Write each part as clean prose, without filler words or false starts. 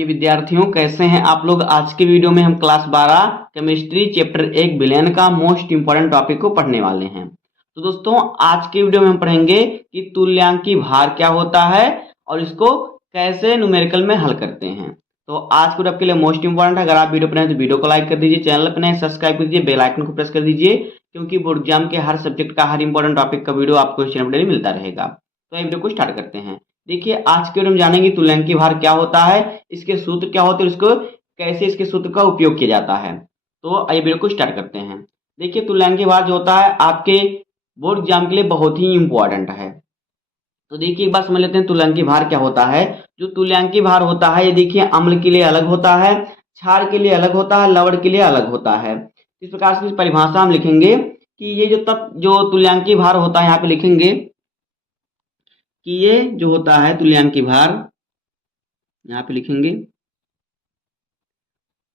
प्रिय विद्यार्थियों, कैसे हैं आप लोग। आज के वीडियो में हम क्लास 12 केमिस्ट्री चैप्टर 1 विलयन का मोस्ट इंपॉर्टेंट टॉपिक को पढ़ने वाले हैं। तो दोस्तों, आज के वीडियो में हम पढ़ेंगे कि तुल्यांकी भार क्या होता है और इसको कैसे न्यूमेरिकल में हल करते हैं। तो आज के वीडियो आपके लिए मोस्ट इंपॉर्टेंट है। अगर आप वीडियो पढ़े तो वीडियो को लाइक कर दीजिए, चैनल पर नए सब्सक्राइब कर दीजिए, बेल आइकन को प्रेस कर दीजिए, क्योंकि बोर्ड एग्जाम के हर सब्जेक्ट का हर इंपॉर्टेंट टॉपिक का वीडियो आपको इस चैनल पर मिलता रहेगा। तो वीडियो को स्टार्ट करते हैं। देखिए, आज के वीडियो में जानेंगे तुल्यांकी भार क्या होता है, इसके सूत्र क्या होते हैं, इसको कैसे इसके सूत्र का उपयोग किया जाता है। तो आइए वीडियो को स्टार्ट करते हैं। देखिए, तुल्यांकी भार जो होता है आपके बोर्ड एग्जाम के लिए बहुत ही इंपॉर्टेंट है। तो देखिए, एक बार समझ लेते हैं तुल्यांकी भार क्या होता है। जो तुल्यांकी भार होता है, ये देखिए अम्ल के लिए अलग होता है, क्षार के लिए अलग होता है, लवण के लिए अलग होता है। इस प्रकार से परिभाषा हम लिखेंगे कि ये जो तुल्यांकी भार होता है, यहाँ पे लिखेंगे कि ये जो होता है तुल्यांकी भार, यहाँ पे लिखेंगे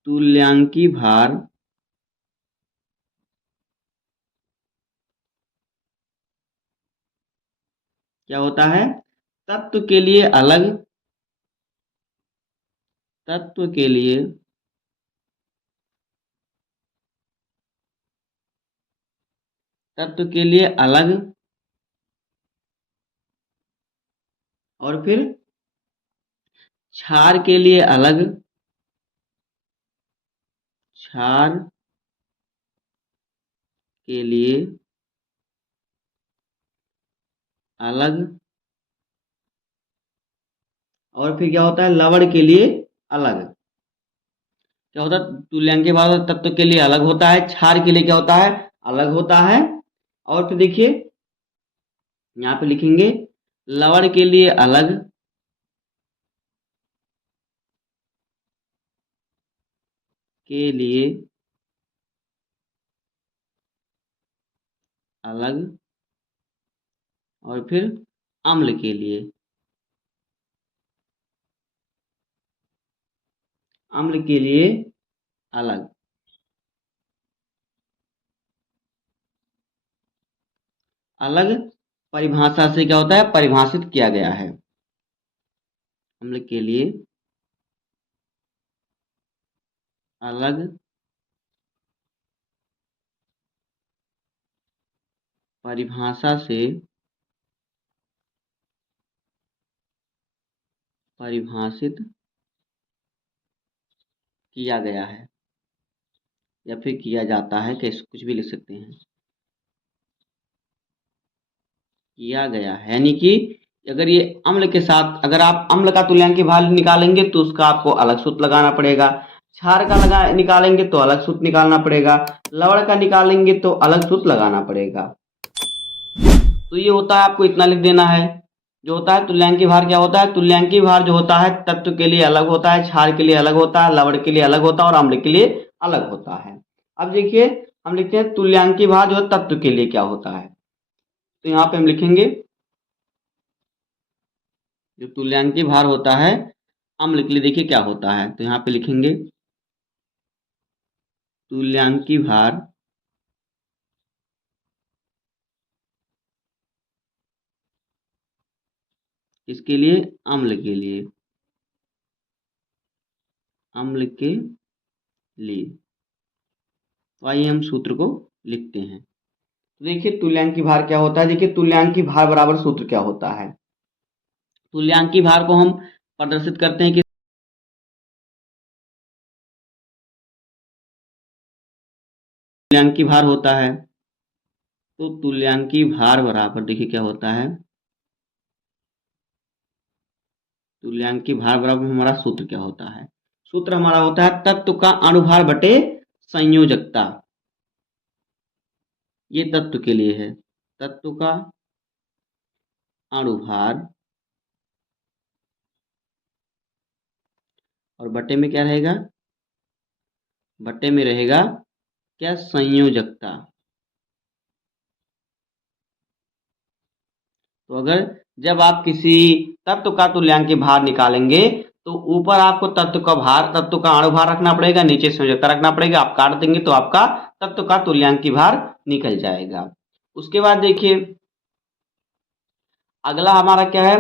तुल्यांकी भार क्या होता है, तत्व के लिए अलग, तत्व के लिए तत्व के लिए अलग और फिर क्षार के लिए अलग, क्षार के लिए अलग और फिर क्या होता है, लवण के लिए अलग। क्या होता है, तुल्यांकी भार तत्व के लिए अलग होता है, क्षार के लिए क्या होता है, अलग होता है। और फिर देखिए यहाँ पे लिखेंगे लवण के लिए अलग, के लिए अलग और फिर अम्ल के लिए, अम्ल के लिए अलग। अलग परिभाषा से क्या होता है, परिभाषित किया गया है। अम्ल के लिए अलग परिभाषा से परिभाषित किया गया है या फिर किया जाता है, कैसे कुछ भी लिख सकते हैं, किया गया है। यानी कि अगर ये अम्ल के साथ, अगर आप अम्ल का तुल्यांकी भार निकालेंगे तो उसका आपको अलग सूत्र लगाना पड़ेगा, क्षार का निकालेंगे तो अलग सूत्र निकालना पड़ेगा, लवण का निकालेंगे तो अलग सूत्र लगाना पड़ेगा। तो ये होता है, आपको इतना लिख देना है। जो होता है तुल्यांकी भार क्या होता है, तुल्यांकी भार जो होता है तत्व के लिए अलग होता है, क्षार के लिए अलग होता है, लवण के लिए अलग होता है और अम्ल के लिए अलग होता है। अब देखिए, हम लिखते हैं तुल्यांकी भार जो है तत्व के लिए क्या होता है। तो यहाँ पे हम लिखेंगे जो तुल्यांकी भार होता है अम्ल के लिए, देखिए क्या होता है। तो यहाँ पे लिखेंगे तुल्यांकी भार इसके लिए, अम्ल के लिए, अम्ल के लिए। तो आइए हम सूत्र को लिखते हैं। तो देखिए तुल्यांकी भार क्या होता है। देखिए तुल्यांकी भार बराबर सूत्र क्या होता है। तुल्यांकी भार को हम प्रदर्शित करते हैं कि तुल्यांकी भार होता है, तो तुल्यांकी भार बराबर देखिए क्या होता है, तुल्यांकी भार बराबर हमारा सूत्र क्या होता है। सूत्र हमारा होता है तत्व का अणुभार बटे संयोजकता। ये तत्व के लिए है, तत्व का अणुभार और बटे में क्या रहेगा, बटे में रहेगा क्या, संयोजकता। तो अगर जब आप किसी तत्व का तुल्यांकी भार निकालेंगे तो ऊपर आपको तत्व का भार, तत्व का अणुभार रखना पड़ेगा, नीचे संयोजकता रखना पड़ेगा। आप काट देंगे तो आपका तत्व का तुल्यांकी भार निकल जाएगा। उसके बाद देखिए अगला हमारा क्या है,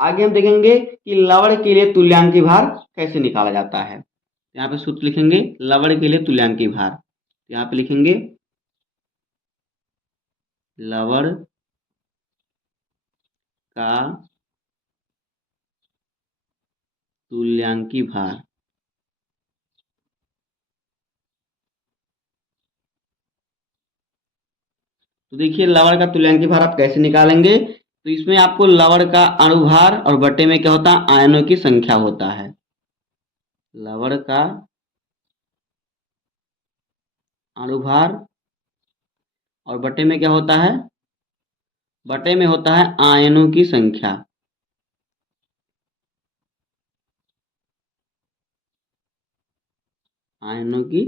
आगे हम देखेंगे कि लवण के लिए तुल्यांकी भार कैसे निकाला जाता है। यहाँ पे सूत्र लिखेंगे लवण के लिए तुल्यांकी भार। यहाँ पे लिखेंगे लवण का तुल्यांकी भार। तो देखिए लवण का तुल्यांकी भार आप कैसे निकालेंगे, तो इसमें आपको लवण का अणुभार और बटे में क्या होता है, आयनों की संख्या होता है। लवण का अणुभार और बटे में क्या होता है, बटे में होता है आयनों की संख्या। आयनों की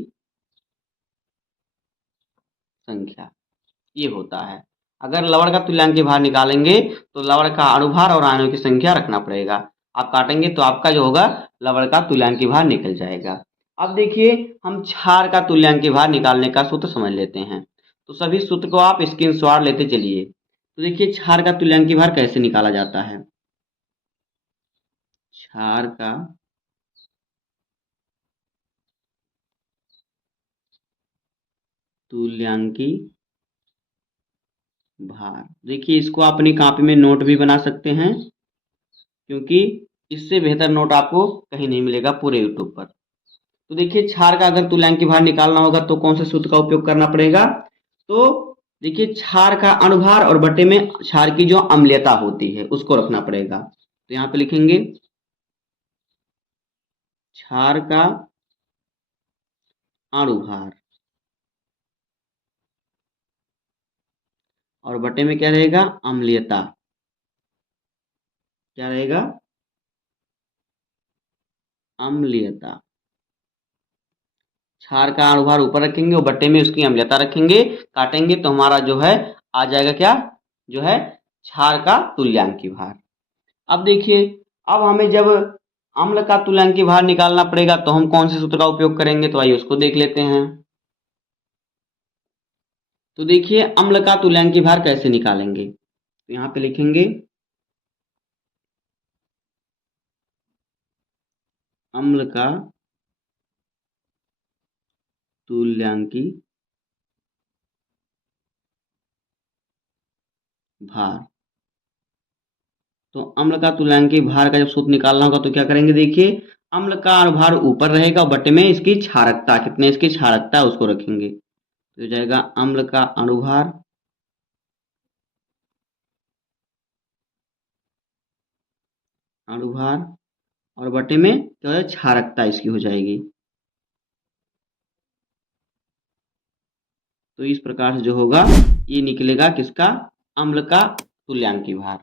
संख्या ये होता है। अगर लवण का तुल्यांकी भार निकालेंगे तो लवण का अणुभार और आयनों की संख्या रखना पड़ेगा। आप काटेंगे तो आपका जो होगा लवण का तुल्यांकी भार निकल जाएगा। अब देखिए हम क्षार का तुल्यांकी भार निकालने का सूत्र समझ लेते हैं। तो सभी सूत्र को आप स्क्रीनशॉट लेते चलिए। तो देखिए क्षार का तुल्यांकी भार कैसे निकाला जाता है। क्षार का तुल्यांकी भार, देखिए इसको आप अपनी कॉपी में नोट भी बना सकते हैं, क्योंकि इससे बेहतर नोट आपको कहीं नहीं मिलेगा पूरे यूट्यूब पर। तो देखिए क्षार का अगर तुल्यांकी भार निकालना होगा तो कौन से सूत्र का उपयोग करना पड़ेगा। तो देखिए क्षार का अणुभार और बटे में क्षार की जो अम्लीयता होती है उसको रखना पड़ेगा। तो यहाँ पे लिखेंगे क्षार का अणुभार और बटे में क्या रहेगा, अम्लीयता। क्या रहेगा, अम्लीयता। क्षार का अणुभार ऊपर रखेंगे और बटे में उसकी अम्लीयता रखेंगे, काटेंगे तो हमारा जो है आ जाएगा क्या, जो है क्षार का तुल्यांकी भार। अब देखिए अब हमें जब अम्ल का तुल्यांकी भार निकालना पड़ेगा तो हम कौन से सूत्र का उपयोग करेंगे, तो आइए उसको देख लेते हैं। तो देखिए अम्ल का तुल्यांकी भार कैसे निकालेंगे, तो यहाँ पे लिखेंगे अम्ल का तुल्यांकी भार। तो अम्ल का तुल्यांकी भार का जब सूत्र निकालना होगा तो क्या करेंगे, देखिए अम्ल का अणुभार ऊपर रहेगा और बटे में इसकी क्षारकता, कितने इसकी क्षारकता है उसको रखेंगे। तो हो जाएगा अम्ल का अणुभार और बटे में जो है क्षारकता इसकी हो जाएगी। तो इस प्रकार से जो होगा ये निकलेगा किसका, अम्ल का तुल्यांकी भार।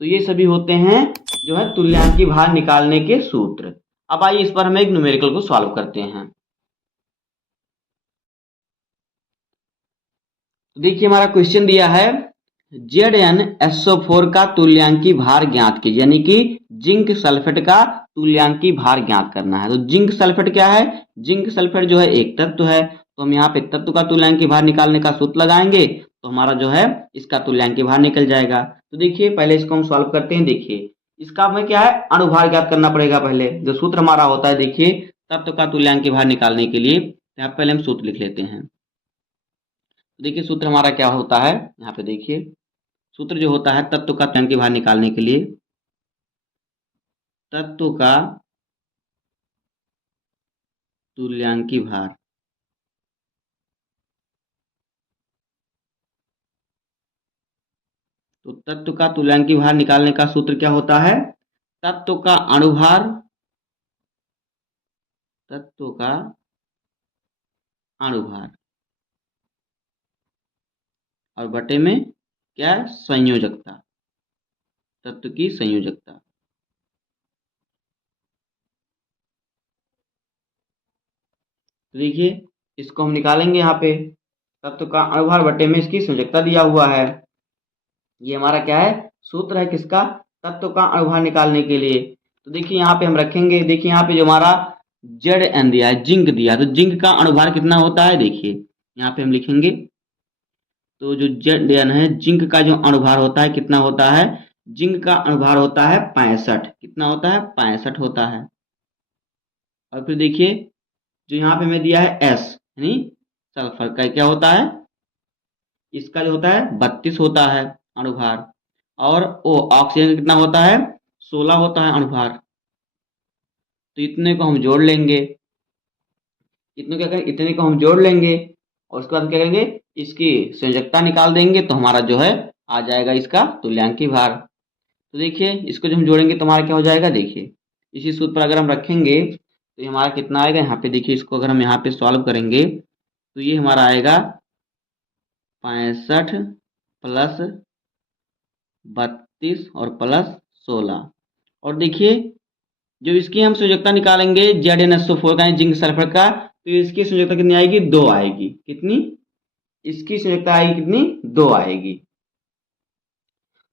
तो ये सभी होते हैं जो है तुल्यांकी भार निकालने के सूत्र। अब आइए इस पर हम एक न्यूमेरिकल को सॉल्व करते हैं। तो देखिए हमारा क्वेश्चन दिया है ZnSO4 का तुल्यांकी भार ज्ञात कीजिए, यानी कि जिंक सल्फेट का तुल्यांकी भार ज्ञात करना है। तो जिंक सल्फेट क्या है, जिंक सल्फेट जो है एक तत्व है, तो हम यहाँ पे तत्व का तुल्यांकी भार निकालने का सूत्र लगाएंगे तो हमारा जो है इसका तुल्यांकी भार निकल जाएगा। तो देखिए पहले इसको हम सॉल्व करते हैं। देखिए इसका हमें क्या है, अणुभार ज्ञात करना पड़ेगा। पहले जो सूत्र हमारा होता है, देखिए तत्व का तुल्यांकी भार निकालने के लिए यहाँ पहले हम सूत्र लिख लेते हैं। देखिए सूत्र हमारा क्या होता है, यहाँ पे देखिए सूत्र जो होता है तत्व का तुल्यांकी भार निकालने के लिए, तत्व का तुल्यांकी भार। तो तत्व का तुल्यांकी भार निकालने का सूत्र क्या होता है, तत्व का अणुभार, तत्व का अणुभार और बटे में क्या है, संयोजकता, तत्व की संयोजकता। तो देखिए इसको हम निकालेंगे, यहाँ पे तत्व का अणुभार बटे में इसकी संयोजकता दिया हुआ है। ये हमारा क्या है, सूत्र है किसका, तत्व का अणुभार निकालने के लिए। तो देखिए यहाँ पे हम रखेंगे, देखिए यहाँ पे जो हमारा Zn दिया है, जिंक दिया है, तो जिंक का अणुभार कितना होता है, देखिए यहाँ पे हम लिखेंगे। तो जो Zn है, जिंक का जो अणुभार होता है कितना होता है, जिंक का अनुभार होता है 65। कितना होता है? 65 होता है। और फिर देखिए जो यहाँ पे हमें दिया है एस यानी सल्फर का क्या होता है? इसका जो होता है 32 होता है अणुभार। और ओ ऑक्सीजन का कितना होता है? 16 होता है अणुभार। तो इतने को हम जोड़ लेंगे। इतने क्या करेंगे? इतने को हम जोड़ लेंगे और उसके बाद क्या करेंगे? इसकी संयोजकता निकाल देंगे तो हमारा जो है आ जाएगा इसका तुल्यांकी भार। तो देखिए इसको जो हम जोड़ेंगे तो हमारा क्या हो जाएगा? देखिए इसी सूत्र पर अगर हम रखेंगे तो ये हमारा कितना आएगा? यहाँ पे देखिए इसको अगर हम यहाँ पे सॉल्व करेंगे तो ये हमारा आएगा 65 प्लस 32 और प्लस 16। और देखिए जब इसकी हम संयोजकता निकालेंगे ZnSO4 का जिंक सल्फर का तो इसकी संयोजकता कितनी आएगी? 2 आएगी। कितनी? इसकी संयोजकता आएगी कितनी? 2 आएगी।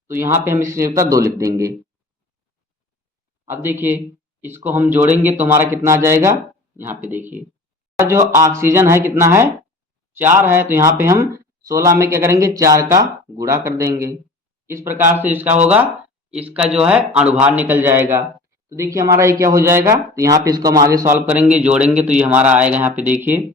तो यहाँ पे हम इसकी संयोजकता 2 लिख देंगे। अब देखिए इसको हम जोड़ेंगे तो हमारा कितना आ जाएगा? यहाँ पे देखिए जो ऑक्सीजन है कितना है? 4 है। तो यहाँ पे हम 16 में क्या करेंगे? 4 का गुणा कर देंगे। इस प्रकार से इसका होगा, इसका जो है अणुभार निकल जाएगा। तो देखिए हमारा ये क्या हो जाएगा? तो यहाँ पे इसको हम आगे सॉल्व करेंगे, जोड़ेंगे तो ये हमारा आएगा यहाँ पे देखिए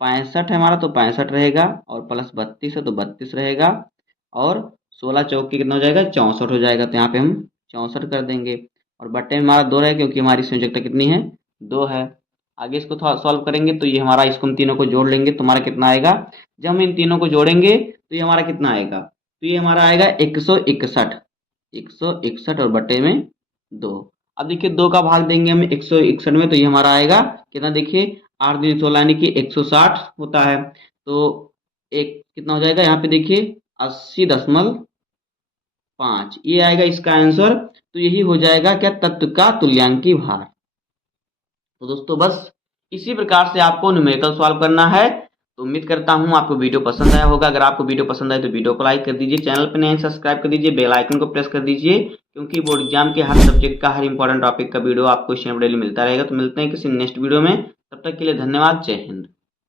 65 है हमारा तो 65 रहेगा और प्लस 32 है तो 32 रहेगा और 16 चौक के कितना हो जाएगा? 64 हो जाएगा। तो यहाँ पे हम 64 कर देंगे और बट्टे में हमारा 2 रहेगा क्योंकि हमारी संयोजकता कितनी है? 2 है। आगे इसको थोड़ा सॉल्व करेंगे तो ये हमारा, इसको हम तीनों को जोड़ लेंगे तो हमारा कितना आएगा? जब हम इन तीनों को जोड़ेंगे तो ये हमारा कितना आएगा? तो ये हमारा आएगा 161 161 और बटे में 2। अब देखिए 2 का भाग देंगे हम 161 में तो ये हमारा आएगा कितना? देखिए 8 दूनी 16 यानी कि 160 होता है। तो एक कितना हो जाएगा? यहाँ पे देखिए 80.5 ये आएगा इसका आंसर। तो यही हो जाएगा क्या? तत्व का तुल्यांकी भार। तो दोस्तों बस इसी प्रकार से आपको न्यूमेरिकल सॉल्व करना है। तो उम्मीद करता हूँ आपको वीडियो पसंद आया होगा। अगर आपको वीडियो पसंद आए तो वीडियो को लाइक कर दीजिए, चैनल पर नए सब्सक्राइब कर दीजिए, बेल आइकन को प्रेस कर दीजिए क्योंकि बोर्ड एग्जाम के हर सब्जेक्ट का, हर इंपॉर्टेंट टॉपिक का वीडियो आपको इस चैनल पर डेली मिलता रहेगा। तो मिलते हैं किसी नेक्स्ट वीडियो में, तब तक के लिए धन्यवाद। जय हिंद।